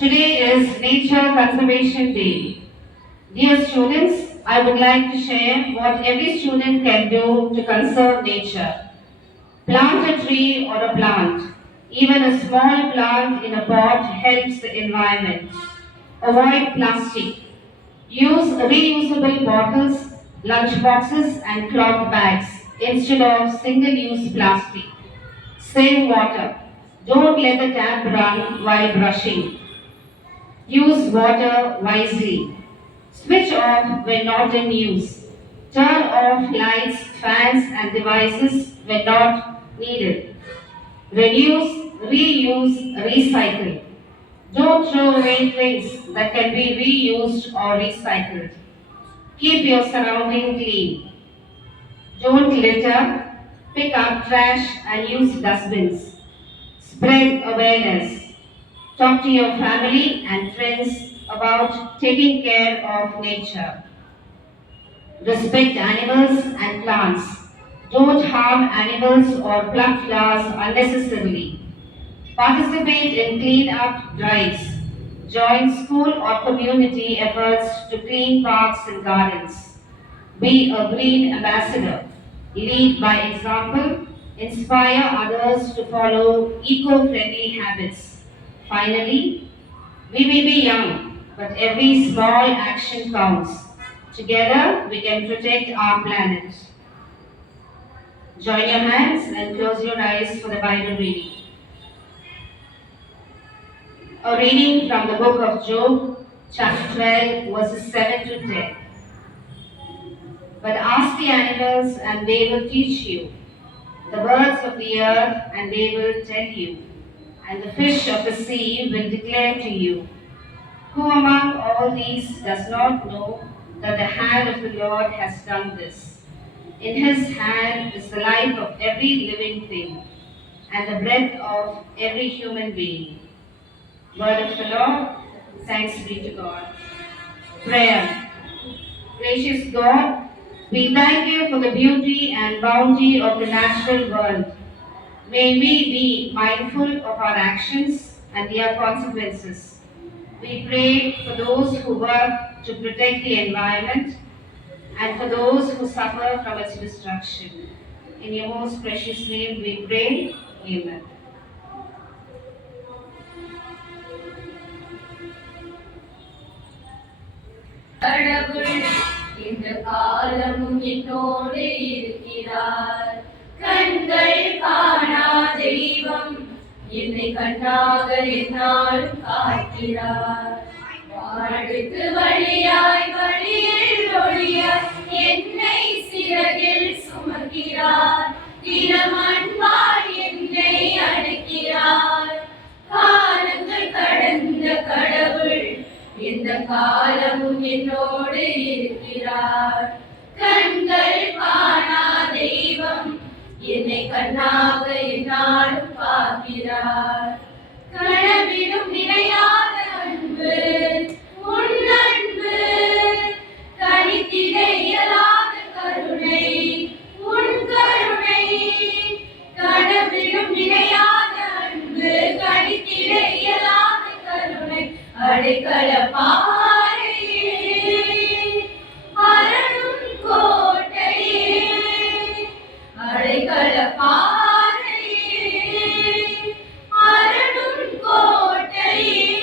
Today is Nature Conservation Day. Dear students, I would like to share what every student can do to conserve nature. Plant a tree or a plant. Even a small plant in a pot helps the environment. Avoid plastic. Use reusable bottles, lunch boxes and cloth bags instead of single-use plastic. Save water. Don't let the tap run while brushing. Use water wisely. Switch off when not in use. Turn off lights, fans and devices when not needed. Reduce, reuse, recycle. Don't throw away things that can be reused or recycled. Keep your surrounding clean. Don't litter. Pick up trash and use dustbins. Spread awareness. Talk to your family and friends about taking care of nature. Respect animals and plants. Don't harm animals or pluck flowers unnecessarily. Participate in clean-up drives. Join school or community efforts to clean parks and gardens. Be a green ambassador. Lead by example. Inspire others to follow eco-friendly habits. Finally, we may be young, but every small action counts. Together, we can protect our planet. Join your hands and close your eyes for the Bible reading. A reading from the book of Job, chapter 12, verses 7 to 10. But ask the animals, and they will teach you, the birds of the earth, and they will tell you, and the fish of the sea will declare to you. Who among all these does not know that the hand of the Lord has done this? In his hand is the life of every living thing, and the breath of every human being. Word of the Lord, thanks be to God. Prayer. Gracious God, we thank you for the beauty and bounty of the natural world. May we be mindful of our actions and their consequences. We pray for those who work to protect the environment and for those who suffer from its destruction. In your most precious name we pray. Amen. கடவுள் இந்த காலமும் என்னோடு இருக்கிறார். கண்கள் காணா தெய்வம் என்னை கண்ணாக என்னாலும் காக்கிறார். வாழ்வுக்கு வழியாய் வழியில் ஒளியாய் என்னை சிறகில் சுமக்கிறார். தினம் அன்பால் என்னை அழைக்கிறார். காலங்கள் கடந்த கடவுள் இந்த காலமும் என்னோடு இருக்கிறார். கண்கள் காணா தெய்வம் என்னை கண்ணாக என்னாலும் பார்க்கிறார். கனவிலும் நிலையாத அன்பு உன் அன்பு, கணித்திட இயலாத கருணை உன் கருணை. கனவிலும் நிலையாத அன்பு, கணித்திட இயலாத கருணை. அடைக்கல பாறையே அரணும் கோட்டையே, அடைக்கல பாறையே அரணும் கோட்டையே.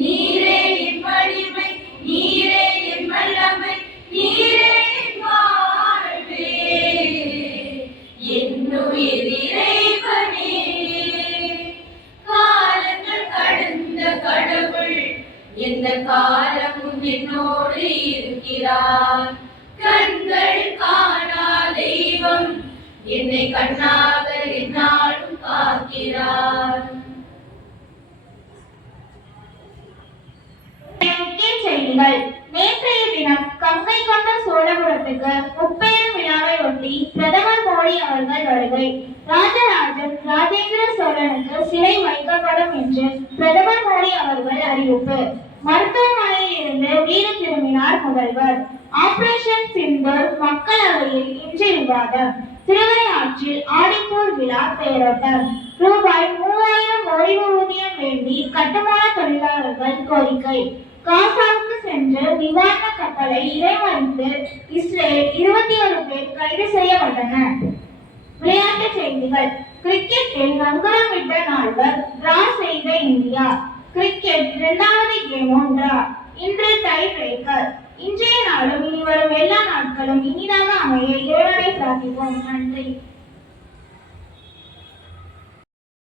நீரே என் வலிமை, நீரே என் வல்லமை, நீரே என் வாழ்வே, என்னுயிர் இறைவனே. காலங்கள் கடந்த கடவுள் எந்த காலமும் என்னோடு இருக்கிறார். கண்கள் காணா தெய்வம் என்னை கண்ணாக என்னாலும் காக்கிறார். முக்கிய செய்திகள். நேற்றைய தினம் கங்கை கொண்ட சோழபுரத்துக்கு முப்பெரும் விழாவை ஒட்டி பிரதமர் மோடி அவர்கள் வருகை. ராஜராஜன் ராஜேந்திர சோழனுக்கு சிலை வைக்கப்படும் என்று பிரதமர் மோடி அவர்கள் அறிவிப்பு. மருத்துவமனையில் இருந்து வீடு திரும்பினார் முதல்வர். ஆபரேஷன் சிந்தூர் மக்களவையில் இன்று விவாதம். திருவையாற்றில் ஆடிப்பூர் விழா தேரோட்டம். ரூபாய் 3000 ஓய்வூதியம் வேண்டி கட்டுமான அவர்கள் கோரிக்கை. காசாவுக்கு சென்று நிவாரண கப்பலை இடைமறித்து இஸ்ரேல் 21 பேர் கைது செய்யப்பட்டனர். விளையாட்டுச் செய்திகள். கிரிக்கெட்டில் நங்கூரமிட்ட நால்வர் டிரா செய்த இந்தியா. கிரிக்கெட் 2வது கேமும் டிரா. இன்று டை பிரேக்கர். இன்றைய நாளும் இனி வரும் எல்லா நாட்களும் இனிதாக அமைய இறைவனை பிரார்த்திப்போம். நன்றி.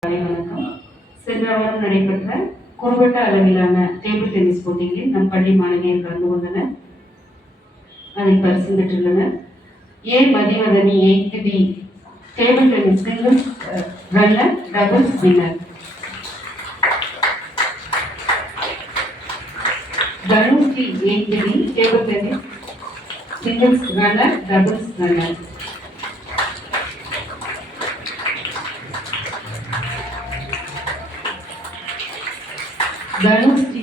வணக்கம். சென்ற வாரம் நடைபெற்ற குறுவட்ட அளவிலான டேபிள் டென்னிஸ் போட்டிகளில் நம் பள்ளி மாணவியர் கலந்து கொண்டனர். அதில் பரிசு பெற்றுள்ளனர். A Mathivathani 8th D table tennis singles runner doubles winner. Thanushti 8th D table tennis singles runner doubles runner. Thanushti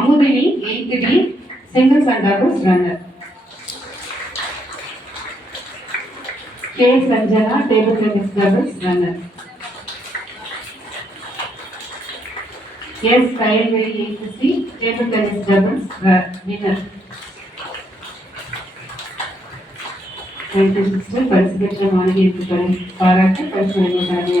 Amudhini 8th D singles and doubles runner. K Sanjana table tennis doubles runner. S Kayalveri 8th C table tennis doubles winner. பரிசு பெற்ற மாணவியருக்கு பாராட்டு பரிசு வழங்கிய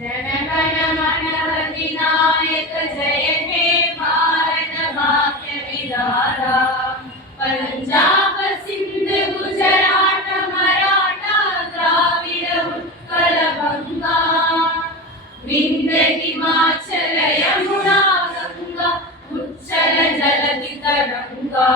जनगण मन अधिनायक जय हे भारत भाग्य विधाता पंजाब सिंध गुजरात मराठा द्राविड उत्कल गंगा विंध्य हिमाचल यमुना गंगा उच्चल जलधि तरंगा